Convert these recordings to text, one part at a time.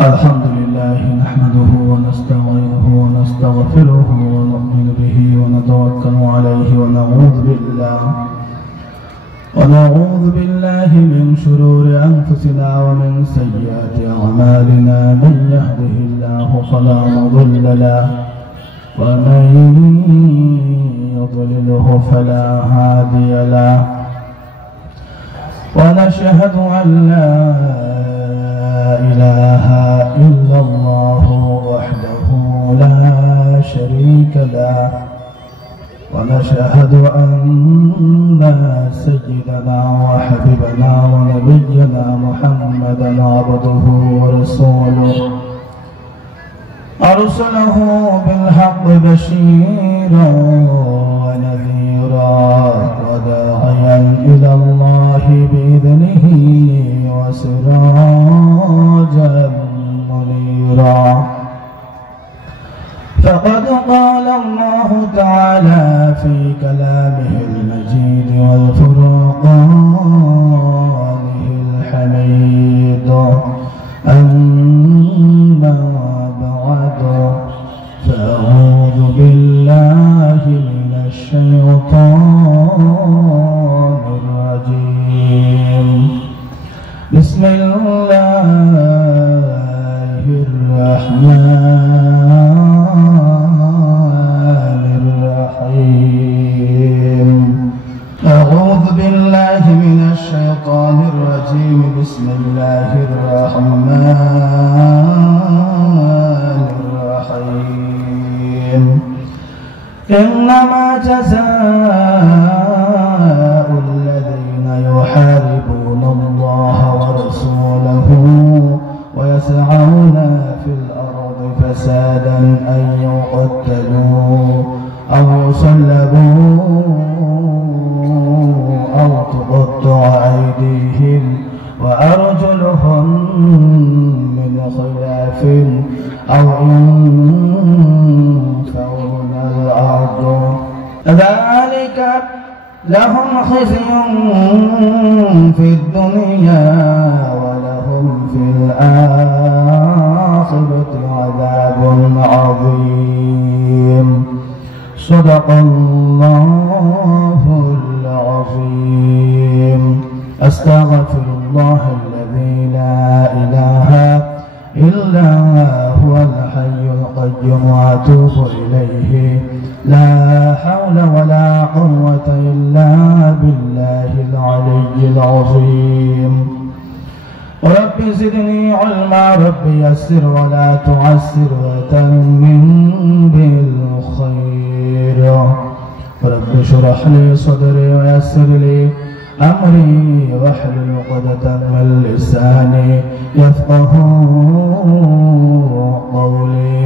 الحمد لله نحمده ونستعينه ونستغفره ونؤمن به ونتوكل عليه ونعوذ بالله من شرور أنفسنا ومن سيئات أعمالنا. من يهده الله فلا مضل له ومن يضلله فلا هادي له. ونشهد أن لا إله إلا الله وحده لا شريك له. ونشهد أن سيدنا وحبيبنا ونبينا محمدا عبده ورسوله أرسله بالحق بشيرا ونذيرا وداعيا إلى الله بإذنه وسراجا منيرا. فقد قال الله تعالى في كلامه المجيد والفرقانه الحميد: أما بعد فأعوذ بالله من الشيطان الرجيم. بسم الله الرحمن الرحيم. أعوذ بالله من الشيطان الرجيم. بسم الله الرحمن الرحيم. إنما جزاء الذين يحاربون الله ورسوله ويسعون في الأرض فسادا أن يقتلوا أو يصلبوا أو تقطع أيديهم وأرجلهم من خلاف أو ينفوا من الأرض ذلك لهم خزي في الدنيا ولهم في الآخرة عذاب عظيم. صدق الله العظيم. أستغفر الله الذي لا إله إلا هو الحي القيوم وأتوب إليه. لا حول ولا قوة إلا بالله العلي العظيم. رب زدني علما، رب يسر ولا تعسر وتمم بالخير. رب اشرح لي صدري ويسر لي أمري واحلل عقدة من لساني يفقه قولي.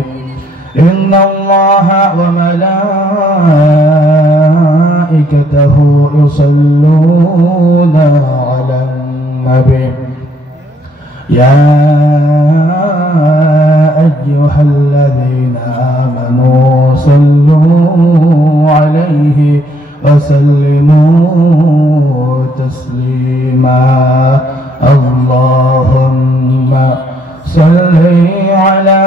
إن الله وملائكته يصلون على النبي يا أيها الذين آمنوا صلوا عليه وسلموا تسليما. اللهم صل على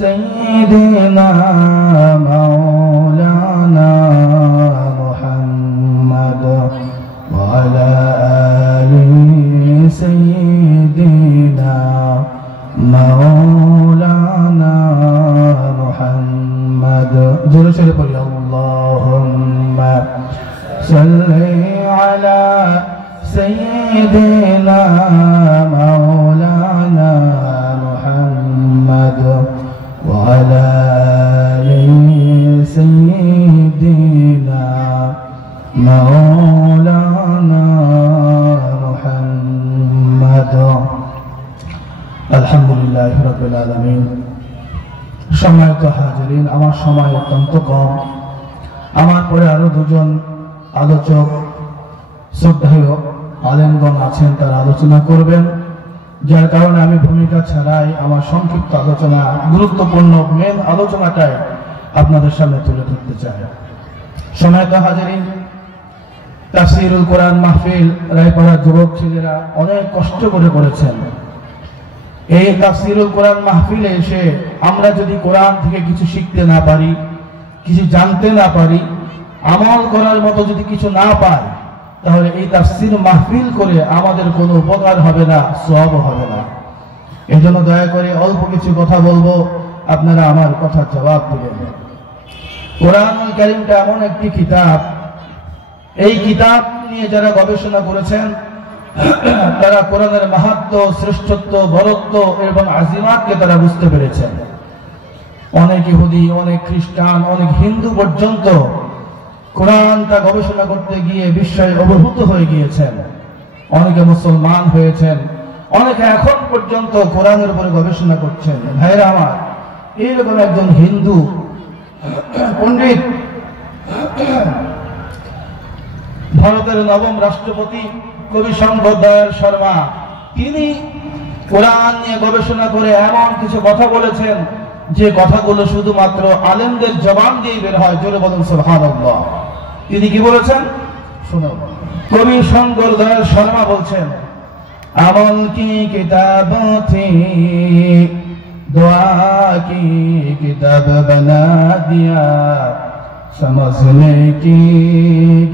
سيدنا مولانا محمد وعلى آل سيدنا مولانا محمد. جل شرف اللهم صل على سيدنا مولانا محمد وعلى آل سيدنا مولانا محمد. আলহামদুলিল্লাহ রাব্বিল আলামিন। সম্মানিত হাজিরিন, আমার সময় অত্যন্ত কম। আমার পরে আরো দুজন আলোচক শ্রদ্ধেয় আলেমগণ আছেন, তারা আলোচনা করবেন, যার কারণে আমি ভূমিকা ছাড়াই আমার সংক্ষিপ্ত আলোচনা, গুরুত্বপূর্ণ মেন আলোচনাটাই আপনাদের সামনে তুলে ধরতে চাই। সম্মানিত হাজিরিন, তাফসীরুল কোরআন মাহফিল রায়পাড়ার যুবক ছেলেরা অনেক কষ্ট করে করেছেন। এই তাফসীরুল কোরআন মাহফিলে এসে আমরা যদি কোরআন থেকে কিছু শিখতে না পারি, কিছু জানতে না পারি, আমল করার মতো যদি কিছু না পাই, তাহলে এই তাফসীর মাহফিল করে আমাদের কোনো উপকার হবে না, সওয়াব হবে না। এজন্য দয়া করে অল্প কিছু কথা বলবো, আপনারা আমার কথার জবাব দিবেন। কোরআনুল কারীমটা এমন একটি কিতাব, এই কিতাব নিয়ে যারা গবেষণা করেছেন তারা কোরআনের মাহাত্ম্য, শ্রেষ্ঠত্ব, বরত্ব এবং আজিমাতকে তারা বুঝতে পেরেছেন। অনেক ইহুদি, অনেক খ্রিস্টান, অনেক হিন্দু পর্যন্ত কোরআনটা গবেষণা করতে গিয়ে বিস্ময়ে অভিভূত হয়ে গিয়েছেন। অনেকে মুসলমান হয়েছেন, অনেকে এখন পর্যন্ত কোরআনের উপরে গবেষণা করছেন। ভাইরা আমার, এইরকম একজন হিন্দু পণ্ডিত, ভারতের নবম রাষ্ট্রপতি কবি শঙ্কর দয়াল শর্মা, তিনি কোরআন নিয়ে গবেষণা করে এমন কিছু কথা বলেছেন যে কথাগুলো শুধুমাত্র আলেমদের জবান দিয়ে বের হয়। জোরে বলুন সুবহানাল্লাহ। তিনি কি বলেছেন শুনুন। কবি শঙ্কর দয়াল শর্মা বলছেন, আমল কি কিতাব থি दुआ की किताब बना दिया, समझने की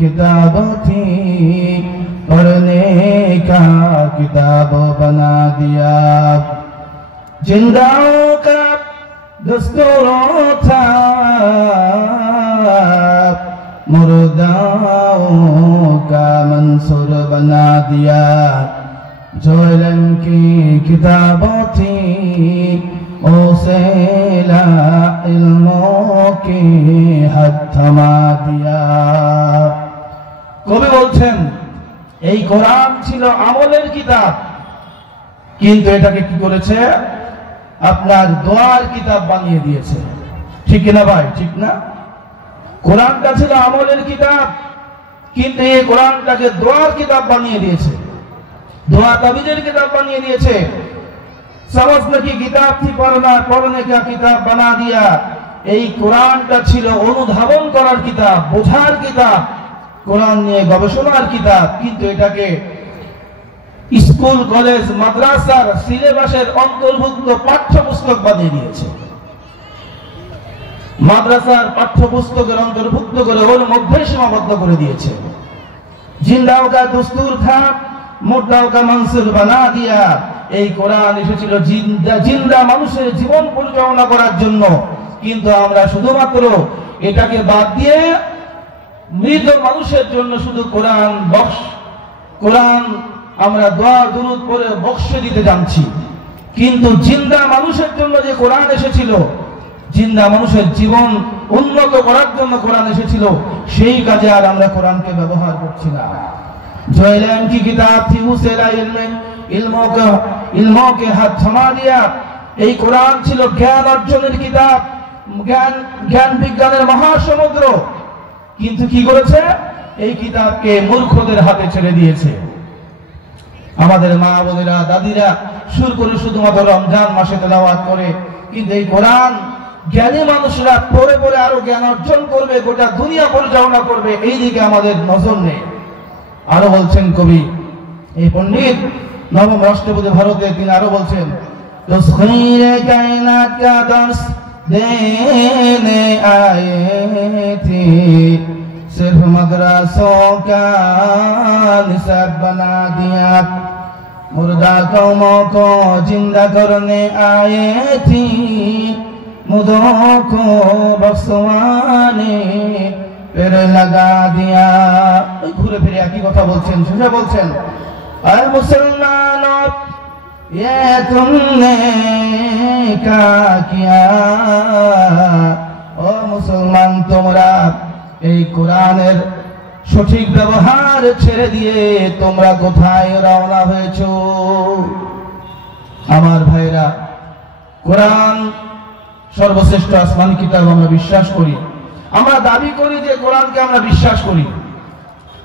किताब थी पढ़ने का किताब बना दिया। जिंदाओं का दस्तूर था, मुर्दाओं का मंसूर बना दिया। जो इल्म की किताबों थी उसे ला इल्मों की हद थमा दिया। কবি বলছেন এই কোরআন ছিল আমলের কিতাব, কিন্তু এটাকে কি করেছে? আপনার দোয়ার কিতাব বানিয়ে দিয়েছে। ঠিক কিনা ভাই? ঠিক না? কোরআনটা ছিল আমলের কিতাব, কিন্তু এই কোরআনটাকে দোয়ার কিতাব বানিয়ে দিয়েছে, দোয়া তাবিজের কিতাব বানিয়ে দিয়েছে। समझने की किताब थी पढ़ना, पढ़ने का किताब बना दिया। এই কোরআনটা ছিল অনুধাবন করার কিতাব, বোঝার কিতাব, কোরআন নিয়ে গবেষণার কিতাব, কিন্তু এটাকে স্কুল, কলেজ, মাদ্রাসার সিলেবাসের অন্তর্ভুক্ত পাঠ্যপুস্তক বানিয়ে দিয়েছে। মাদ্রাসার পাঠ্যপুস্তকের অন্তর্ভুক্ত করে ওর মধ্যে সীমাবদ্ধ করে দিয়েছে। জিন্দাও কা দস্তুর থা, মুর্দাও কা মনসুর বানা দিয়া। এই কোরআন এসেছিল জিন্দা মানুষের জীবন পরিচালনা করার জন্য, কিন্তু আমরা শুধুমাত্র এটাকে বাদ দিয়ে মৃত মানুষের জন্য শুধু কোরআন আমরা দোয়া দুরূদ পড়ে বক্স দিতে জানছি। কিন্তু জিন্দা মানুষের জন্য যে কোরআন এসেছিল, জিন্দা মানুষের জীবন উন্নত করার জন্য কোরআন এসেছিল, সেই কাজে আর আমরা কোরআনকে ব্যবহার করছি না। जो इल्म की किताब थी उसे ला इल्मों के हाथ थमा दिया। এই কোরআন ছিল জ্ঞান অর্জনের কিতাব, জ্ঞান বিজ্ঞানের মহাসমুদ্র, কিন্তু কি করেছে? এই কিতাবকে মূর্খদের হাতে ছেড়ে দিয়েছে। আমাদের মা বোনেরা, দাদিরা সুর করে শুধুমাত্র রমজান মাসে তেলাওয়াত করে, কিন্তু এই কোরআন জ্ঞানী মানুষরা পড়ে পড়ে আরো জ্ঞান অর্জন করবে, গোটা দুনিয়া পরিচালনা করবে, এই দিকে আমাদের নজর নেই। আরো বলছেন কবি, এই পণ্ডিত নবম রাষ্ট্রপতি ভারতে, তিনি আরো বলছেন, তসখীরে কায়নাত কা দর্স দেনে আয়ে থি, सिर्फ मदरसों का निसाब बना दिया। मुर्दा कौमों को जिंदा करने आए थी, मुर्दों को बख्शवाने फिर लगा दिया। घुरे फिरे একই কথা বলছেন, শুনে বলছেন, अरे मुसलमानों ये तुमने क्या किया। ও মুসলমান, তোমরা এই কোরআনের সঠিক ব্যবহার ছেড়ে দিয়ে তোমরা কোথায় রওনা হয়েছো? আমার ভাইরা, কোরআন সর্বশ্রেষ্ঠ আসমানি কিতাব আমরা বিশ্বাস করি। আমরা দাবি করি যে কোরআনকে আমরা বিশ্বাস করি।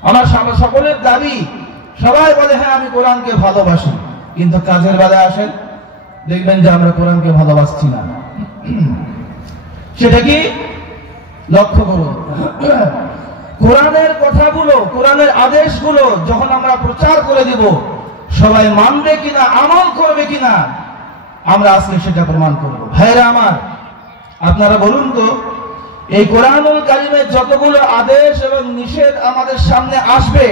আমার সকলের দাবি, সবাই বলে হ্যাঁ আমি কোরআনকে ভালোবাসি, কিন্তু কাজের বেলায় আসেন দেখবেন যে আমরা কোরআনকে ভালোবাসছি না। সেটা কি? লক্ষ্য করুন, কোরআনের কথাগুলো, কোরআনের আদেশগুলো যখন আমরা প্রচার করে দিব, সবাই মানবে কিনা, আমল করবে কিনা, আমরা আজকে সেটা প্রমাণ করব। ভাইরা আমার, আপনারা বলুন তো, এই কোরআনুল কারীমের যতগুলো আদেশ এবং নিষেধ আমাদের সামনে আসবে,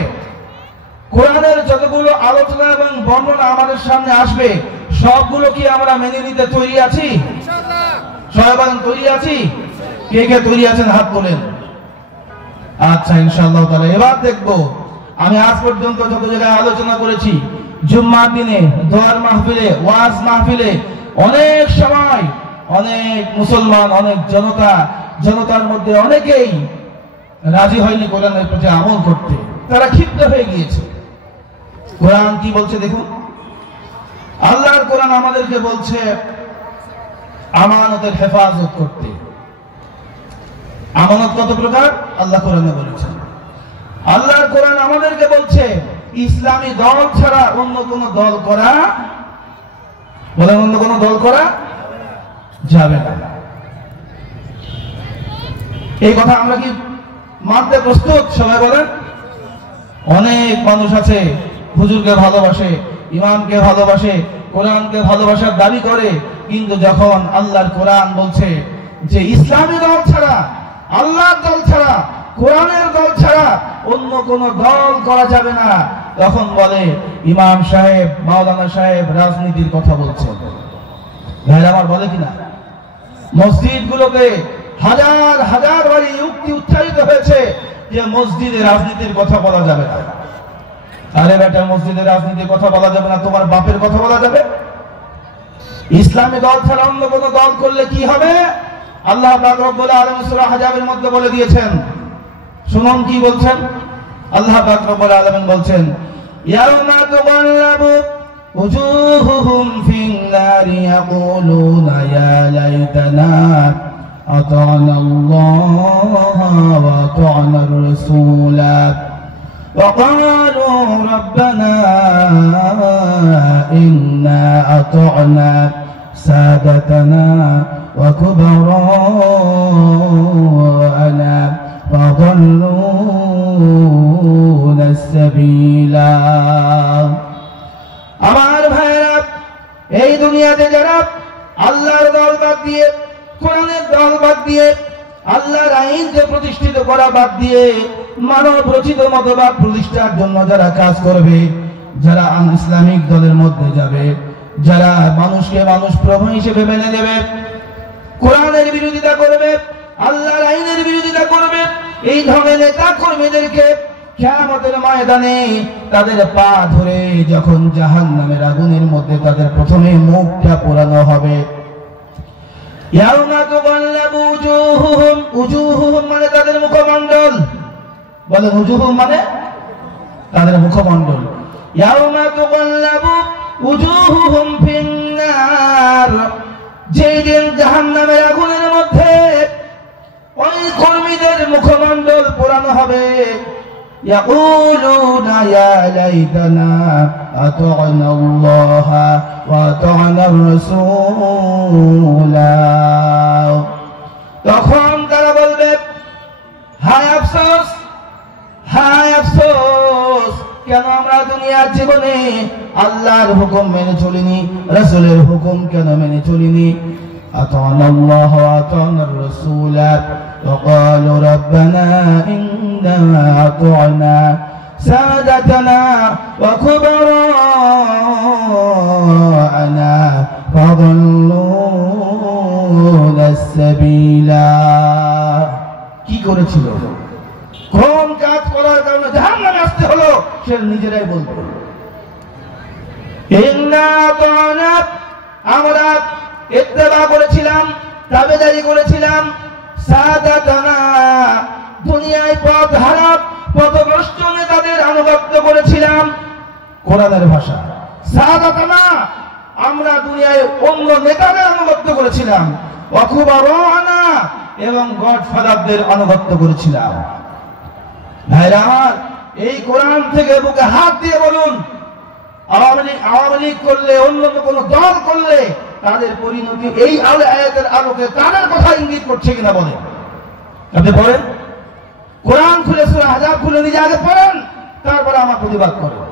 কোরআনের যতগুলো আলোচনা এবং বর্ণনা আমাদের সামনে আসবে, সবগুলো কি আমরা মেনে নিতে তৈরি আছি? সবাই তৈরি আছি? কে কে তৈরি আছেন হাত তোলেন। আচ্ছা, ইনশাআল্লাহ তাআলা এবার দেখবো। আমি আজ পর্যন্ত যত জায়গায় আলোচনা করেছি, জুম্মার দিনে, দোয়ার মাহফিলে, ওয়াজ মাহফিলে, অনেক সময় অনেক মুসলমান, অনেক জনতার মধ্যে অনেকেই রাজি হয়নি কোরআনের প্রতি আমল করতে, তারা ক্ষিপ্ত হয়ে গিয়েছে। কোরআন কি বলছে দেখুন। আল্লাহর কোরআন আমাদেরকে বলছে আমানতের হেফাজত করতে। আমানত কত প্রকার আল্লাহ কোরআনে বলেছেন। আল্লাহর কোরআন আমাদেরকে বলছে ইসলামী দল ছাড়া অন্য কোন দল করা, বলেন অন্য কোন দল করা যাবে না। এই কথা আমরা কি মানতে প্রস্তুত? সবাই বলেন। অনেক মানুষ আছে হুজুরকে ভালোবাসে, ইমামকে ভালোবাসে, কোরআনকে ভালোবাসার দাবি করে, কিন্তু যখন আল্লাহর কোরআন বলছে যে ইসলামী দল ছাড়া, আল্লাহর দল ছাড়া, কোরআনের দল ছাড়া অন্য কোন দল করা যাবে না, তখন বলে ইমাম সাহেব, মাওলানা সাহেব রাজনীতির কথা বলছেন। ভাইরা আমার, বলে কিনা? মসজিদগুলোতে হাজার হাজার বাড়ি যুক্তি উচ্চারিত হয়েছে যে মসজিদে রাজনীতির কথা বলা যাবে না। আরে বেটা, মসজিদে রাজনীতির কথা বলা যাবে না, তোমার বাপের কথা বলা যাবে? ইসলামী দল ছাড়া অন্য কোন দল করলে কি হবে? আল্লাহ পাক রব্বুল আলামিন সূরা হাজাবের মধ্যে বলে দিয়েছেন। শুনুন কি বলছেন। আল্লাহ পাক রব্বুল আলামিন বলছেন, ইয়াউমা তুকাল্লাবু উজুহুহুম ফিন নারি ইয়াকুলুনা ইয়া লাইতানা আতা'না আল্লাহ ওয়া আতা'না আর-রাসূলা وقالوا ربنا إنا أطعنا سادتنا وكبراءنا فضلونا السبيلا। আমার ভাইরা, এই দুনিয়াতে যারা আল্লাহর দল বাদ দিয়ে, কোরআনের দল বাদ দিয়ে, আল্লাহর আইনকে প্রতিষ্ঠিত করা বাদ দিয়ে মানব রচিত মতবাদ প্রতিষ্ঠার জন্য যারা কাজ করবে, যারা ইসলামিক দলের মধ্যে যাবে, যারা মানুষকে মানুষ প্রভু হিসেবে মেনে নেবে, কোরআনের বিরোধিতা করবে, আল্লাহর আইনের বিরোধিতা করবে, এই ধরনের নেতা কর্মীদেরকে কিয়ামতের ময়দানে তাদের পা ধরে যখন জাহান্নামের আগুনের মধ্যে তাদের প্রথমে মুখটা পোড়ানো হবে। ইয়াউমা তুকাল্লাবু উজুহুহুম, উজুহুহুম মানে তাদের মুখমণ্ডল, বলে উজুহুম মানে তাদের মুখমণ্ডল। ইয়াউমা তুকাল্লাবু উজুহুহুম ফিন নার, যেই দিন জাহান্নামের আগুনের মধ্যে ওই কর্মীদের মুখমণ্ডল পোড়ানো হবে। ইয়াকুলুনা ইয়া লাইতানা আতা'না আল্লাহ ওয়া আতা'না আর-রাসূলা, তখন তারা বলবে হায় আফসোস, হায় আফসোস, কেন আমরা দুনিয়ার জীবনে আল্লাহর হুকুম মেনে চলিনি, রাসূলের হুকুম কেন মেনে চলিনি। আতা'না আল্লাহ ওয়া আতা'না আর-রাসূলা ওয়া ক্বালু রাব্বানা ইন্না আতা'না সাদাতানা ওয়া কুবরা'ানা ফাদাল্লুনা আস-সাবিলা। কি করেছিল, কোন কাজ করার কারণে জাহান্নামে আসতে হলো, সে নিজেরাই বলবে ইন্না আতা'না, আমরা ইত্তেবা করেছিলাম, তাবেদারি করেছিলাম, সাদাতানা, দুনিয়ায় পথ হারা পথভ্রষ্ট নেতাদের আনুগত্য করেছিলাম। কোরআনের ভাষা সাদাতানা, আমরা দুনিয়ায় অন্য নেতাদের আনুগত্য করেছিলাম, ওয়া কুবরা'ানা, এবং গডফাদারদের আনুগত্য করেছিলাম। ভাইরা আমার, এই কোরআন থেকে বুকে হাত দিয়ে বলুন, আওয়ামী লীগ করলে, অন্য কোন দল করলে তাদের পরিণতি এই আয়াতের আলোকে তাদের কথা ইঙ্গিত করছে কিনা বলেন। আপনি পড়েন, কোরআন খুলে সূরা হাজাব খুলে নিজে আগে পড়েন, তারপরে আমার প্রতিবাদ করেন।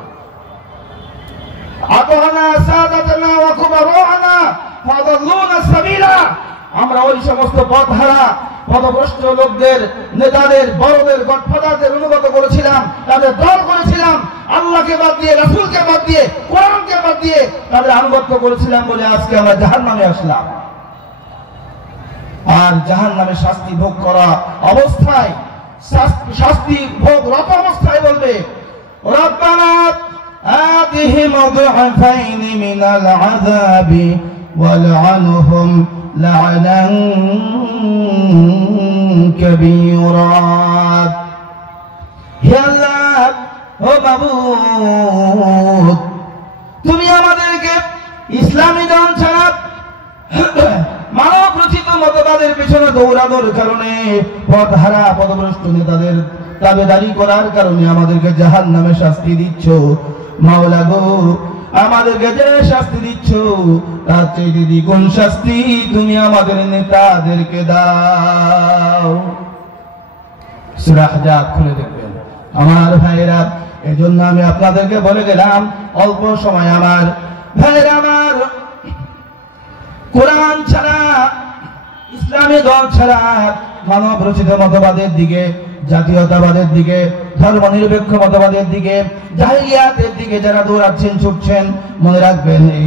আতা'না সাদাতানা ওয়া কুবরা'ানা, ফাদাল্লুনা সাবিলা, আমরা ওই সমস্ত পথহারা পথভ্রষ্ট লোকদের, নেতাদের, বড়দের, গডফাদারদের অনুগত করেছিলাম, তাদের দল করেছিলাম, আল্লাহকে বাদ দিয়ে, রাসূলকে বাদ দিয়ে, কোরআনকে বাদ দিয়ে তাদের আনুগত্য করেছিলাম বলে আজকে আমরা জাহান্নামে আসলাম। আর জাহান্নামে শাস্তি ভোগ করা অবস্থায়, শাস্তি ভোগ রত অবস্থায় বলবে, রব্বানা আতিহিম দুআফাইন মিনাল আযাবি ওয়ালআনহুম লা'নান কাবীরা। হে আল্লাহ, ও মাবুদ, তুমি আমাদেরকে ইসলামী দল ছাড়া মানব রচিত মতবাদের পেছনে দৌড়ানোর কারণে, পথহারা পথভ্রষ্ট নেতাদের তাবেদারি করার কারণে আমাদেরকে জাহান্নামে শাস্তি দিচ্ছ। মাওলা গো, আমাদেরকে যে শাস্তি দিচ্ছ তার চাইতে দ্বিগুণ শাস্তি তুমি আমাদের নেতাদেরকে দাও। সূরা আহজাব খুলে দেখবেন আমার ভাইরা। এজন্য আমি আপনাদেরকে বলে গেলাম, অল্প সময় আমার ভাইরা, আমার কোরআন ছাড়া, ইসলামী দল ছাড়া মানব রচিত মতবাদের দিকে, জাতীয়তাবাদের দিকে, ধর্মনিরপেক্ষ মতবাদের দিকে, জাহিলিয়াতের দিকে যারা দৌড়াচ্ছেন, ছুটছেন, মনে রাখবেন এই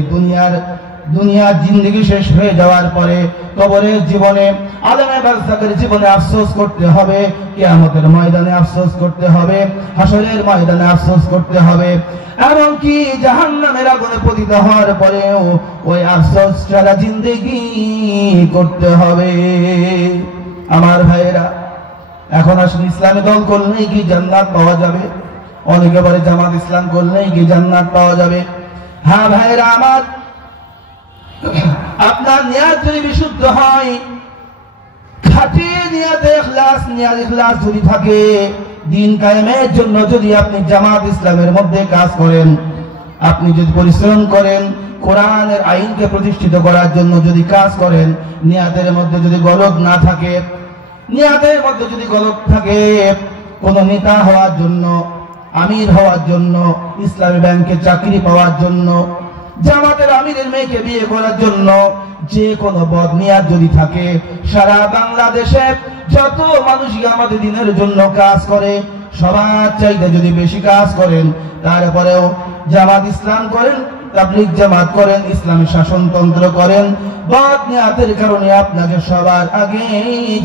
দুনিয়ার জিন্দেগি শেষ হয়ে যাওয়ার পরে কবরের জীবনে, আলেমে বারযাখের জীবনে আফসোস করতে হবে, কিয়ামতের ময়দানে আফসোস করতে হবে, হাসরের ময়দানে আফসোস করতে হবে, এমনকি জাহান্নামের আগুনে পতিত হওয়ার পরেও ওই আফসোস সারা জিন্দেগি করতে হবে। আমার ভাইয়েরা, এখন আসলে ইসলামী দল করলেই কি জান্নাত পাওয়া যাবে? অনেকে বলে জামাত ইসলাম করলেই কি জান্নাত পাওয়া যাবে? হ্যাঁ ভাইয়েরা আমার, আপনার নিয়াত যদি বিশুদ্ধ হয়, খাঁটি নিয়াতে ইখলাস যদি থাকে, দিন কায়েমের জন্য যদি আপনি জামাত ইসলামের মধ্যে কাজ করেন, আপনি যদি পরিশ্রম করেন, কোরআনের আইনকে প্রতিষ্ঠিত করার জন্য যদি কাজ করেন, নিয়াতের মধ্যে যদি গলদ না থাকে, নিয়াতের মধ্যে যদি গলদ থাকে, কোন নেতা হওয়ার জন্য, আমির হওয়ার জন্য, ইসলামী ব্যাংকে চাকরি পাওয়ার জন্য, জামাতের আমিরের মেয়েকে বিয়ে করার জন্য, যে কোনো বদনিয়াত যদি থাকে, সারা বাংলাদেশে যত মানুষই আমাদের দিনের জন্য কাজ করে, সবার চাইতে যদি বেশি কাজ করেন, তারপরেও জামাত ইসলাম করেন, তাবলীগ জামাত করেন, ইসলামী শাসনতন্ত্র করেন, বদনিয়াতের কারণে আপনাকে সবার আগে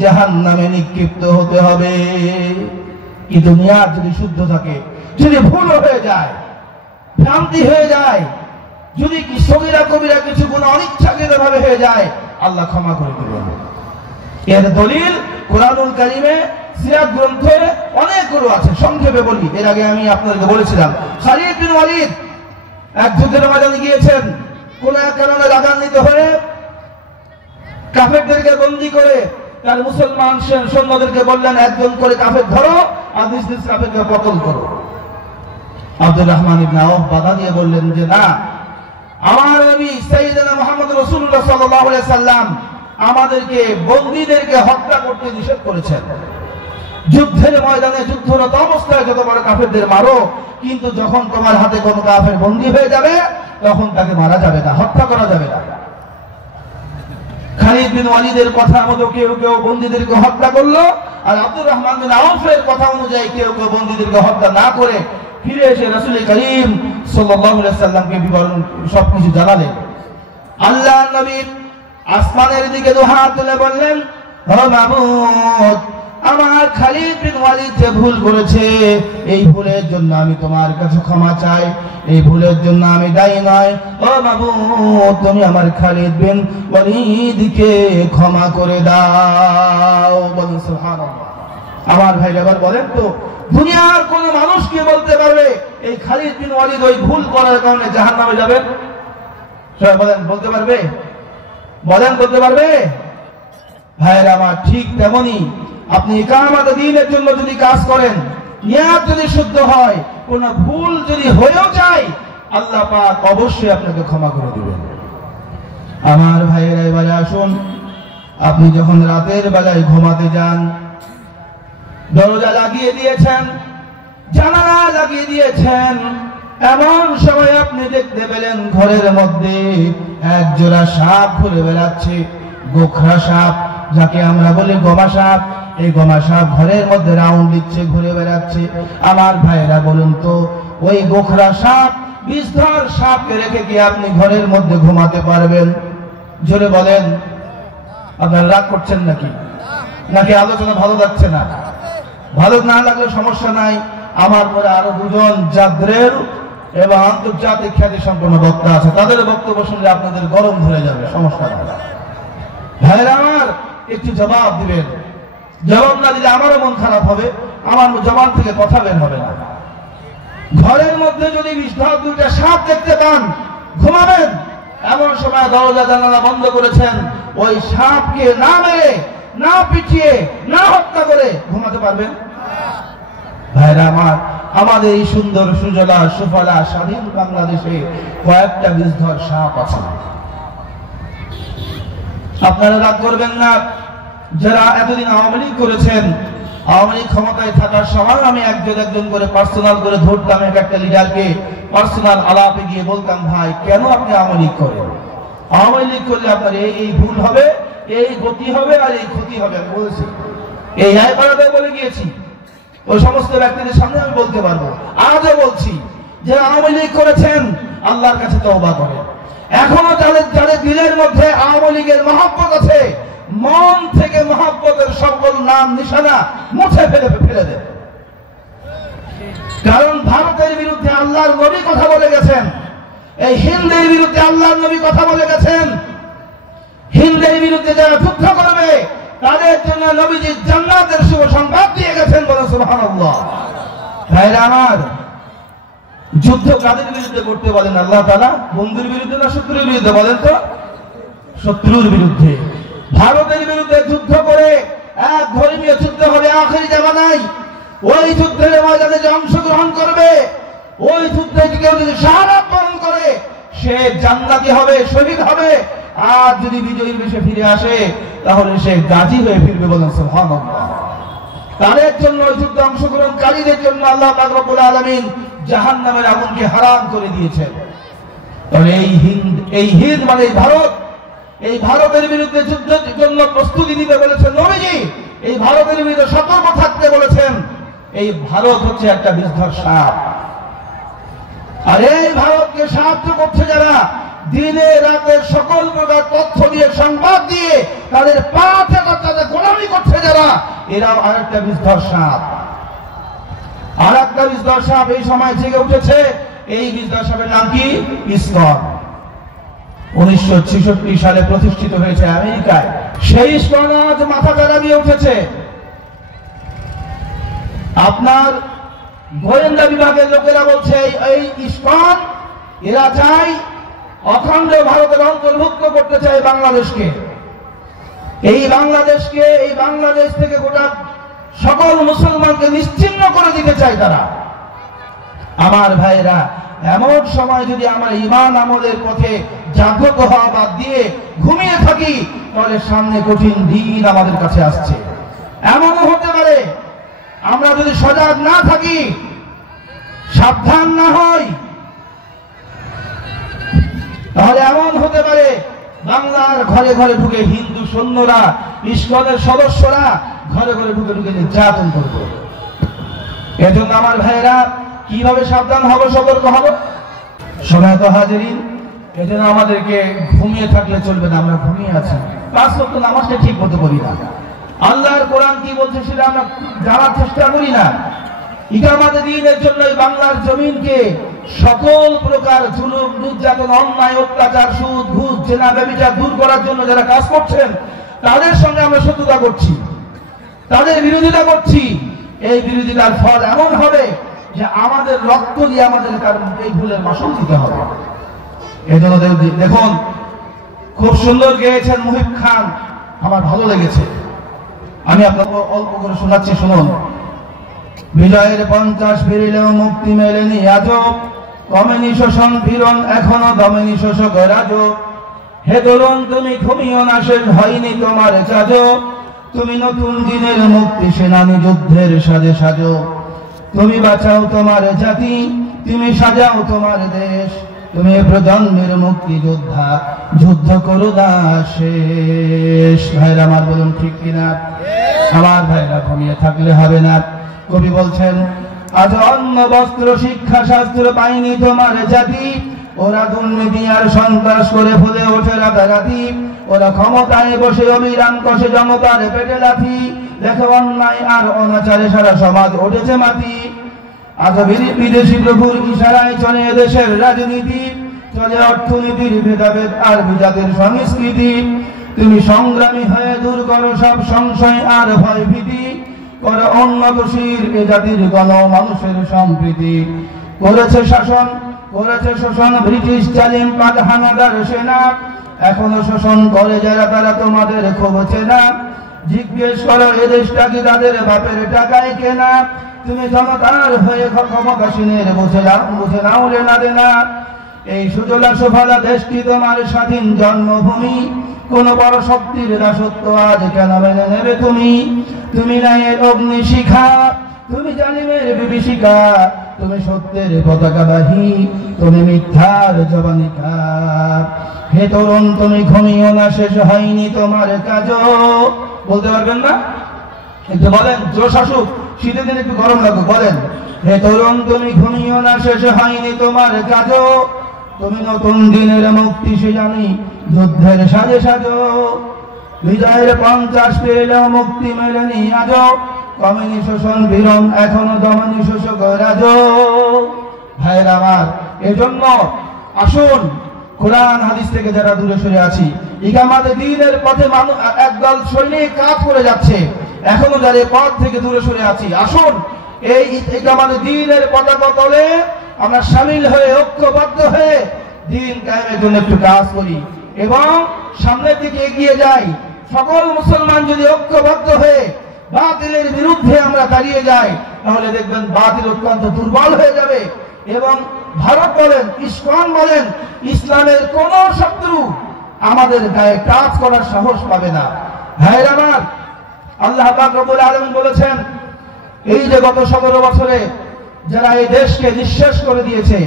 জাহান্নামে নিক্ষিপ্ত হতে হবে। কিন্তু নিয়াত যদি শুদ্ধ থাকে, যদি ভুল হয়ে যায়, ভ্রান্তি হয়ে যায়, যদি সগীরা কবিরা কিছু গুণ অনিচ্ছাকৃতভাবে হয়ে যায়, আল্লাহ ক্ষমা করে দেবেন। এর দলিল কোরআনুল কারীমে, সিরাত গ্রন্থে অনেকগুলো আছে। সংক্ষেপে বলি, এর আগে আমি আপনাদেরকে বলেছিলাম, খালিদ বিন ওয়ালিদ এক যুদ্ধের ময়দানে গিয়েছেন, কোন এক কারণে রাগান্বিত হয়ে কাফেরদেরকে বন্দী করে তার মুসলমান সৈন্যদেরকে বললেন, একজন করে কাফের ধরো আর নিজ নিজ কাফেরকে কতল করো। আব্দুর রহমান ইবনে আওফ বাধা দিয়ে বললেন যে না, আমার নবী সাইয়েদনা মুহাম্মদ রাসূলুল্লাহ সাল্লাল্লাহু আলাইহি সাল্লাম আমাদেরকে, বন্দীদেরকে হত্যা করতে নিষেধ করেছেন। যুদ্ধের ময়দানে যুদ্ধরত অবস্থায় যত বড় কাফেরদের মারো, কিন্তু যখন তোমার হাতে কোন কাফের বন্দী হয়ে যাবে, তখন তাকে মারা যাবে না, হত্যা করা যাবে না। খালিদ বিন ওয়ালিদের কথা মতো কেউ কেউ বন্দীদেরকে হত্যা করলো, আর আব্দুর রহমান বিন আওফের কথা অনুযায়ী কেউ কেউ বন্দীদেরকে হত্যা না করে ফিরে এসে রাসূল করিম সাল্লাল্লাহু আলাইহি সাল্লামকে বিবরণ সবকিছু জানালেন। আল্লাহর নবী আসমানের দিকে দুহাত তুলে বললেন, ও মাবুদ, আমার খালিদ বিন ওয়ালিদ যে ভুল করেছে, এই ভুলের জন্য আমি তোমার কাছে ক্ষমা চাই, এই ভুলের জন্য আমি দায়ী নয়। ও মাবুদ, তুমি আমার খালিদ বিন ওয়ালিদকে ক্ষমা করে দাও। বলুন সুবহানাল্লাহ। আমার ভাই এবার বলেন তো, দুনিয়ার কোন মানুষ কি বলতে পারবে এই খালিদ বিন ওয়ালিদ ওই ভুল করার কারণে জাহান্নামে যাবেন? সবাই বলেন, বলতে পারবে? বলেন, বলতে পারবে? ভাইরা আমার, ঠিক তেমনি আপনি ইকামত দ্বীনের জন্য যদি কাজ করেন, নিয়াত যদি শুদ্ধ হয়, কোন ভুল যদি হয়েও যায়, আল্লাহ পাক অবশ্যই আপনাকে ক্ষমা করে দিবেন। আমার ভাইয়েরা এবারে আসুন, আপনি যখন রাতের বেলায় ঘুমাতে যান, দরজা লাগিয়ে দিয়েছেন, জানালা লাগিয়ে দিয়েছেন, এমন সময় আপনি দেখতে পেলেন ঘরের মধ্যে এক জোড়া সাপ ঘুরে বেড়াচ্ছে, গোখরা সাপ, যাকে আমরা বলি গমা সাপ। এই গমা সাপ ঘরের মধ্যে রাউন্ড দিচ্ছে, ঘুরে বেড়াচ্ছে। আমার ভাইরা বলুন তো, ওই গোখরা সাপ, বিষধর সাপকে রেখে কি আপনি ঘরের মধ্যে ঘুমাতে পারবেন? জোরে বলেন। আপনারা রাগ করছেন নাকি আলোচনা ভালো লাগছে না? ভালো না লাগলে সমস্যা নাই। আমার পরে আরো দুজন জাদ্রের এবং আন্তর্জাতিক খ্যাতি সম্পন্ন বক্তা আছে, তাদের বক্তব্য শুনলে আপনাদের গরম ধরে যাবে, সমস্যা নাই। ভাইরা আমার, একটু জবাব দিবেন। জবাব না দিলে আমারও মন খারাপ হবে, আমার জবান থেকে কথা বের হবে না। ঘরের মধ্যে যদি বিষধর দুইটা সাপ দেখতে পান, ঘুমাবেন। এমন সময় দরজা জানালা বন্ধ করেছেন, ওই সাপকে না মেরে, না পিটিয়ে, না হত্যা করে ঘুমাতে পারবেন? ভাইরা আমার, আমাদের এই সুন্দর সুজলা সুফলা স্বাধীন বাংলাদেশে কয়েকটা বিষধর সাপ আছে। আপনারা রাগ করবেন না। যারা এতদিন আওয়ামী লীগ করেছেন, আওয়ামী লীগ ক্ষমতায় থাকার সময় আমি একজন করে পার্সোনাল করে ধরতাম, একটা লিডারকে পার্সোনাল আলাপে গিয়ে বলতাম, ভাই কেন আপনি আওয়ামী লীগ করেন? আওয়ামী লীগ করলে আপনার এই ভুল হবে, এই গতি হবে, আর এই ক্ষতি হবে। আমি বলেছি, এই আইপাড়াতে বলে গিয়েছি, ওই সমস্ত ব্যক্তিদের সামনে আমি বলতে পারবো। আজও বলছি, যে আওয়ামী লীগ করেছেন, আল্লাহর কাছে তওবা করেন। এখনো যাদের দিলের মধ্যে আওয়ামী লীগের মহব্বত আছে, মন থেকে মহব্বতের সকল নাম নিশানা মুছে ফেলে দেন। কারণ ভারতের বিরুদ্ধে আল্লাহর নবী কথা বলে গেছেন, এই হিন্দের বিরুদ্ধে আল্লাহর নবী কথা বলে গেছেন। হিন্দের বিরুদ্ধে যারা যুদ্ধ করবে, তাদের জন্য নবীজি জান্নাতের শুভ সংবাদ দিয়ে গেছেন, বলেন সুবহানাল্লাহ। ভাইরা আমার, যুদ্ধ কাদের বিরুদ্ধে করতে বলেন আল্লাহ তাআলা? বন্ধুর বিরুদ্ধে না শত্রুর বিরুদ্ধে? বলেন তো। শত্রুর বিরুদ্ধে। ভারতের বিরুদ্ধে যুদ্ধ করে এক ধর্মীয় যুদ্ধ হবে আখিরি জামানায়। ওই যুদ্ধের ময়দানে যে অংশগ্রহণ করবে, ওই যুদ্ধে কেউ যদি শাহাদাত বরণ করে, সে জান্নাতি হবে, শহীদ হবে। আর যদি বিজয়ীর বেশে ফিরে আসে, তাহলে সে গাজী হয়ে ফিরবে, বলেন সুবহানাল্লাহ। তাদের জন্য, ওই যুদ্ধে অংশগ্রহণকারীদের জন্য আল্লাহ পাক রব্বুল আলামিন জাহান্নামের আগুনকে হারাম করে দিয়েছেন। তাহলে এই হিন্দ মানে ভারত, এই ভারতের বিরুদ্ধে যুদ্ধের জন্য প্রস্তুতি নিতে বলেছেন নবীজি। এই ভারতের বিরুদ্ধে সতর্ক থাকতে বলেছেন। এই ভারত হচ্ছে একটা বিষধর সাপ। আর এই ভারতকে সাহায্য করছে যারা, দিনে রাতে সকল প্রকার তথ্য দিয়ে, সংবাদ দিয়ে তাদের পাথে গোলামি করছে যারা, এরাও আরেকটা বিষধর সাপ। আরেকটা বিষধর সাপ এই সময় জেগে উঠেছে। এই বিষধর সাপের নাম কি? ইসকন। 1966 সালে প্রতিষ্ঠিত হয়েছে আমেরিকায়। সেই ইসকন আজ মাথা চাড়া দিয়ে উঠেছে। আপনার গোয়েন্দা বিভাগের লোকেরা বলছে, এই ইসকন, এরা চায় অখণ্ড ভারতের অন্তর্ভুক্ত করতে চায় বাংলাদেশকে। এই বাংলাদেশ থেকে গোটা সকল মুসলমানকে নিশ্চিহ্ন করে দিতে চায় তারা। আমার ভাইরা, এমন সময় যদি আমরা ঈমান আমলের পথে জাগ্রত হওয়া বাদ দিয়ে ঘুমিয়ে থাকি, তাহলে সামনে কঠিন দিন আমাদের কাছে আসছে। এমনও হতে পারে, আমরা যদি সজাগ না থাকি, সাবধান না হই, তাহলে এমন হতে পারে বাংলার ঘরে ঘরে ঢুকে হিন্দু সৈন্যরা, ইসকনের সদস্যরা ঘরে ঘরে ঢুকে নির্যাতন করবে। এজন্য আমার ভাইয়েরা, কিভাবে সাবধান হব, সতর্ক হব? সময় তো হাজিরিন, এজন্য আমাদেরকে ঘুমিয়ে থাকলে চলবে না। আমরা ঘুমিয়ে আছি, 5 ওয়াক্ত নামাজটা ঠিক মতো করি না। আল্লাহর কোরআন কি বলছে সেটা আমরা জানার চেষ্টা করি না। ইকামাতে দ্বীনের জন্য বাংলার জমিনকে সকল প্রকার জুলুম, নির্যাতন, অন্যায়, অত্যাচার, সুদ, ঘুষ, জেনা, ব্যভিচার দূর করার জন্য যারা কাজ করছেন, তাদের সঙ্গে আমরা শত্রুতা করছি, তাদের বিরোধিতা করছি। এই বিরোধিতার ফল এমন হবে যে আমাদের রক্ত দিয়ে আমাদের এই ভুলের মাসুল দিতে হবে। এই জন্য দেখুন, খুব সুন্দর গেয়েছেন মুহিব খান, আমার ভালো লেগেছে। আমি আপনাকে অল্প করে শোনাচ্ছি, শুনুন। বিজয়ের 50 ফিরিলেও মুক্তি মেলেনি আজও, কমেনি শোষণ পীড়ন, এখনো দমেনি শোষক রাজো। হে তরুণ, তুমি ঘুমিও না, শেষ হয়নি তোমার কাজও। তুমি নতুন দিনের মুক্তি সেনানী, যুদ্ধের সাজে সাজো। তুমি বাঁচাও তোমার জাতি, তুমি সাজাও তোমার দেশ, তুমি প্রজন্মের মুক্তিযোদ্ধা, যুদ্ধ করো না শেষ। ভাইরা আমার বলুন ঠিক কিনা? আমার ভাইরা ঘুমিয়ে থাকলে হবে না। কবি বলছেন, আজ অন্ন বস্ত্র শিক্ষা শাস্ত্র পাইনি তোমার জাতি, ওরা দুর্নীতি আর সন্ত্রাস করে ফুলে ওঠে রাতারাতি, ওরা ক্ষমতায় বসে অবিরাম কষে জনতার পেটে লাথি, দেখো অন্যায় আর অনাচারে সারা সমাজ উঠেছে মাটি। আজ বিদেশি প্রভুর ইশারায় চলে দেশের রাজনীতি, চলে অর্থনীতির ভেদাভেদ আর বিজাতির সংস্কৃতি। তুমি সংগ্রামী হয়ে দূর করো সব সংশয় আর ভয় ভীতি, করো উন্নতশীল এ জাতির গণ মানুষের সম্প্রীতি। করেছে শাসন করেছে শোষণ ব্রিটিশ জালিম পাক হানাদার সেনা, এখনো শোষণ করে যারা তারা তোমাদের খুব চেনা। জিজ্ঞেস করো এ দেশটা কি তাদের বাপের টাকায় কেনা, তুমি জনতার হয়ে ক্ষমতাসীনের বুঝে নাও রে না দেনা। এই সুজলা সুফলা দেশটি তোমার স্বাধীন জন্মভূমি, কোন বড় শক্তির দাসত্ব আজ কেন মেনে নেবে তুমি? তুমি নাই অগ্নি শিখা, তুমি জালিমের বিভীষিকা, তুমি সত্যের পতাকাবাহী, তুমি মিথ্যার জবানিকা। হে তরুণ তুমি ঘুমিও না, শেষ হয়নি তোমার কাজ। বলতে পারবেন না? একটু বলেন, জোশ আসুক, শীতের দিন একটু গরম লাগবে, বলেন। হে তরুণ তুমি ঘুমিও না, শেষ হয়নি তোমার কাজ। তুমি নতুন দিনের মুক্তি সে জানি যুদ্ধের সাজে সাজো, বিজয়ের 50 পেলেও মুক্তি মেলেনি আজ, কমেনি শোষণ বিরম এখনো দমনি শোষক রাজ। ভাইরা আমার, এজন্য আসুন কোরআন হাদিস থেকে যারা দূরে সরে আছি, ইকামাতে দ্বীনের পথে একদল সৈনিক কাজ করে যাচ্ছে, এখনো যারা পথ থেকে দূরে সরে আছি, আসুন এই ইকামাতে দ্বীনের পতাকা তলে আমরা শামিল হয়ে ঐক্যবদ্ধ হয়ে দ্বীন কায়েমের জন্য একটু কাজ করি এবং সামনের দিকে এগিয়ে যাই। সকল মুসলমান যদি ঐক্যবদ্ধ হয়ে বাতিলের বিরুদ্ধে আমরা দাঁড়িয়ে যাই, তাহলে দেখবেন বাতিল অত্যন্ত দুর্বল হয়ে যাবে এবং ভারত বলেন, ইসকন বলেন, ইসলামের কোন শত্রু আমাদের গায়ে কাজ করার সাহস পাবে না। ভাইরা আমার, আল্লাহ পাক রব্বুল আলামিন বলেছেন, এই যে গত 17 বছরে যারা এই দেশকে নিঃশেষ করে দিয়েছে,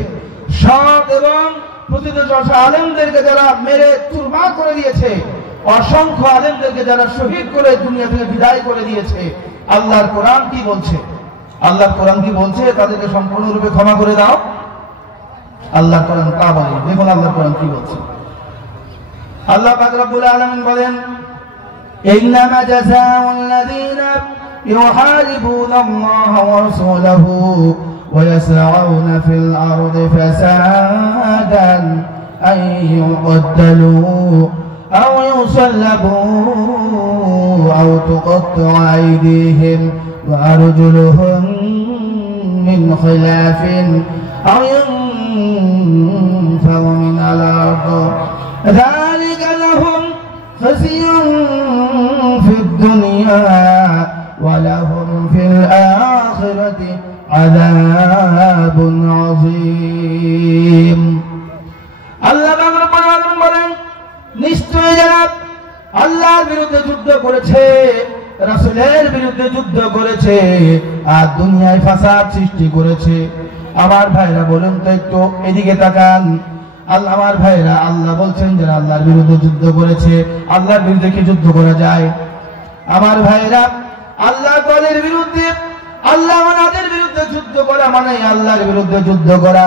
সৎ এবং প্রতিষ্ঠা আলেমদেরকে যারা মেরে চুরমার করে দিয়েছে, অসংখ্য আলেমদেরকে যারা শহীদ করে দুনিয়া থেকে বিদায় করে দিয়েছে, আল্লাহর কোরআন কি বলছে? আল্লাহর কোরআন কি বলছে? তাদেরকে সম্পূর্ণরূপে ক্ষমা করে দাও। আল্লাহর কোরআন তা বলে, দেখুন আল্লাহর কোরআন কি বলছে। আল্লাহ পাক রব্বুল আলামিন বলেন, ইন্নামা জাযাউল্লাযীনা يحاربون الله ورسوله ويسعون في الأرض فسادا أن يقتلوا أو يصلبوا أو تقطع أيديهم وأرجلهم من خلاف أو ينفوا من الأرض ذلك لهم خزي في الدنيا ولهم في الآخرة عذاب عظيم। আল্লাহ রাব্বুল আলামিন বলেন, নিশ্চয় যারা আল্লাহর বিরুদ্ধে যুদ্ধ করেছে, রাসূলের বিরুদ্ধে যুদ্ধ করেছে আর দুনিয়ায় ফাসাদ সৃষ্টি করেছে। আমার ভাইরা বলুন তো একটু এদিকে তাকান। আল্লাহ, আমার ভাইরা, আল্লাহ বলছেন যারা আল্লাহর বিরুদ্ধে যুদ্ধ করেছে, আল্লাহর বিরুদ্ধে কি যুদ্ধ করা যায়? আমার ভাইরা, আল্লাহ দলের বিরুদ্ধে, আল্লাহ ওনাদের বিরুদ্ধে যুদ্ধ করা মানে আল্লাহর বিরুদ্ধে যুদ্ধ করা।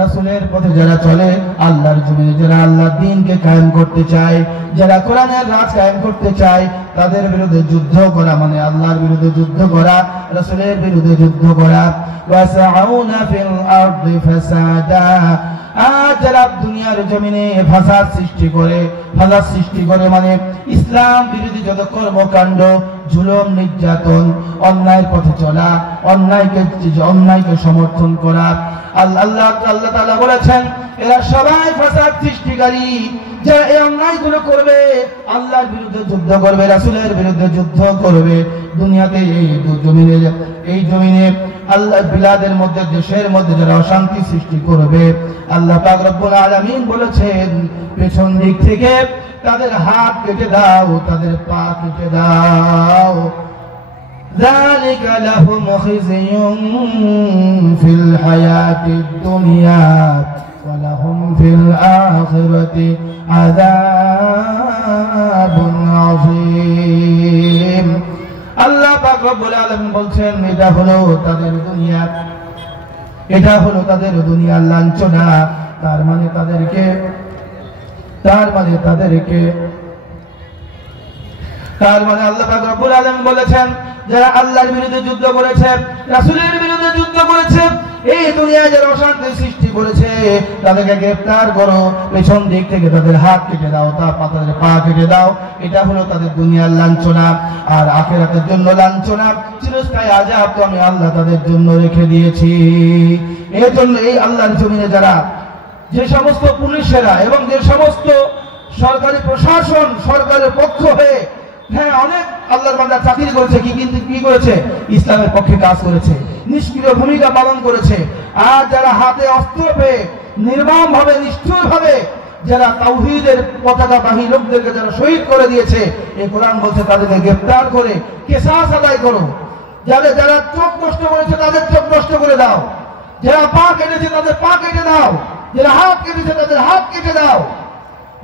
রাসূলের পথে যারা চলে, আল্লাহর জমিনে যারা আল্লাহর দ্বীনকে কায়েম করতে চায়, যারা কোরআনের রাজ কায়েম করতে চায়, তাদের বিরুদ্ধে যুদ্ধ করা মানে আল্লাহর বিরুদ্ধে যুদ্ধ করা, রাসূলের বিরুদ্ধে যুদ্ধ করা। ওয়াসাউনা ফিল আরদি ফাসাদা, আর যারা দুনিয়ার জমিনে ফাসাদ সৃষ্টি করে, ফাসাদ সৃষ্টি করে মানে ইসলাম বিরোধী যত কর্মকাণ্ড, জুলুম, নির্যাতন, অন্যায়ের পথে চলা, অন্যায়কে সমর্থন করা। আল্লাহ তাআলা বলেছেন, এরা সবাই ফাসাদ সৃষ্টিকারী। যারা এই অন্যায়গুলো করবে, আল্লাহর বিরুদ্ধে যুদ্ধ করবে, রাসূলের বিরুদ্ধে যুদ্ধ করবে, দুনিয়াতে এই জমিনে আল্লাহ বিলাদের মধ্যে, দেশের মধ্যে যারা অশান্তি সৃষ্টি করবে, আল্লাহ পাক রব্বুল আলামিন বলেছেন, পেছন দিক থেকে তাদের হাত কেটে দাও, তাদের পা কেটে দাও। ذلك لهم خزي في الحياة الدنيا ولهم في الآخرة عذاب عظيم আল্লাহ পাক রব্বুল আলামিন বলছেন এটা হলো তাদের দুনিয়া, এটা হলো তাদের দুনিয়ার লাঞ্ছনা। তার মানে তাদেরকে আল্লাহ পাক রব্বুল আলামিন বলেছেন যারা আল্লাহর বিরুদ্ধে যুদ্ধ করেছে, রাসূলের বিরুদ্ধে যুদ্ধ করেছে, এই দুনিয়ায় যারা অশান্তি সৃষ্টি করেছে তাদেরকে গ্রেফতার করো, পেছন দিক থেকে তাদের হাত কেটে দাও, তাদের পা কেটে দাও। এটা হলো তাদের দুনিয়ার লাঞ্ছনা। আর আখিরাতের জন্য লাঞ্ছনা, চিরস্থায়ী আযাব তো আমি আল্লাহ তাদের জন্য রেখে দিয়েছি। এর জন্য এই আল্লাহর জমিনে যারা যে সমস্ত পুলিশেরা এবং যে সমস্ত সরকারি প্রশাসন সরকারের পক্ষ হয়ে অনেক আল্লাহর বান্দা চাকরি করেছে, কিন্তু কি করেছে? ইসলামের পক্ষে কাজ করেছে, নিষ্ক্রিয় ভূমিকা পালন করেছে। আর যারা হাতে অস্ত্র পেয়ে নির্মমভাবে নিষ্ঠুরভাবে যারা তাওহীদের পতাকাবাহী লোকদেরকে যারা শহীদ করে দিয়েছে, এই কোরআন বলছে তাদেরকে গ্রেফতার করে কিসাস আদায় করো। যারা চোখ নষ্ট করেছে তাদের চোখ নষ্ট করে দাও, যারা পা কেটেছে তাদের পা কেটে দাও, যারা হাত কেটেছে তাদের হাত কেটে দাও,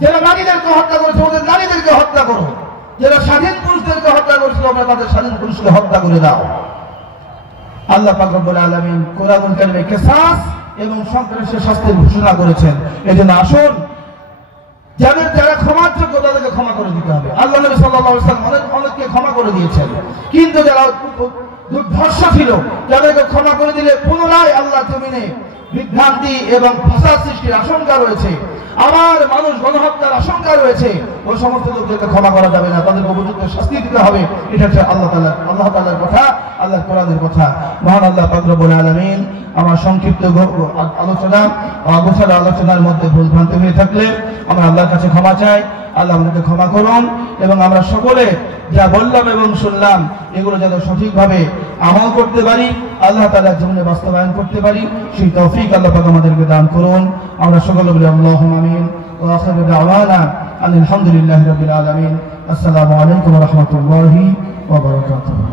যারা নারীদেরকে হত্যা করেছে ওদের নারীদেরকে হত্যা করো, যারা স্বাধীন পুরুষদেরকে হত্যা করেছিল আমরা তাদের স্বাধীন পুরুষকে হত্যা করে দাও। আল্লাহ পাক রব্বুল আলামিন কোরআনুল কারীমে কিসাস এবং সন্ত্রাসের শাস্তির ঘোষণা করেছেন। এজন্য আসুন যারা ক্ষমার যোগ্য তাদেরকে ক্ষমা করে দিতে হবে। আল্লাহ নবী সাল্লাল্লাহু আলাইহি ওয়াসাল্লাম অনেককে ক্ষমা করে দিয়েছেন, কিন্তু যারা দুর্ধর্ষ ছিল যাদেরকে ক্ষমা করে দিলে পুনরায় আল্লাহ জমিনে বিভ্রান্তি এবং ফাসাদ সৃষ্টির আশঙ্কা রয়েছে, আবার মানুষ গণহত্যার আশঙ্কা রয়েছে, ওই সমস্ত লোকদেরকে ক্ষমা করা যাবে না, তাদেরকে উপযুক্ত শাস্তি দিতে হবে। এটা হচ্ছে আল্লাহ তাআলার কথা, আল্লাহর কোরআনের কথা। মহান আল্লাহ পাক রব্বুল আলামিন আমার সংক্ষিপ্ত আলোচনার মধ্যে ভুল ভ্রান্তি হয়ে থাকলে আমরা আল্লাহর কাছে ক্ষমা চাই। আল্লাহ আমাদেরকে ক্ষমা করুন এবং আমরা সকলে যা বললাম এবং শুনলাম এগুলো যেন সঠিকভাবে আমল করতে পারি, আল্লাহ তাআলার জীবনে বাস্তবায়ন করতে পারি, সেই তৌফিক আল্লাহ পাক আমাদেরকে দান করুন। আমরা সকলে বলি আল্লাহুম্মা আমিন ওয়া আখিরু দাওয়ানা আলহামদুলিল্লাহি রাব্বিল আলামিন। আসসালামু আলাইকুম ওয়া রাহমাতুল্লাহি ওয়া বারাকাতুহু।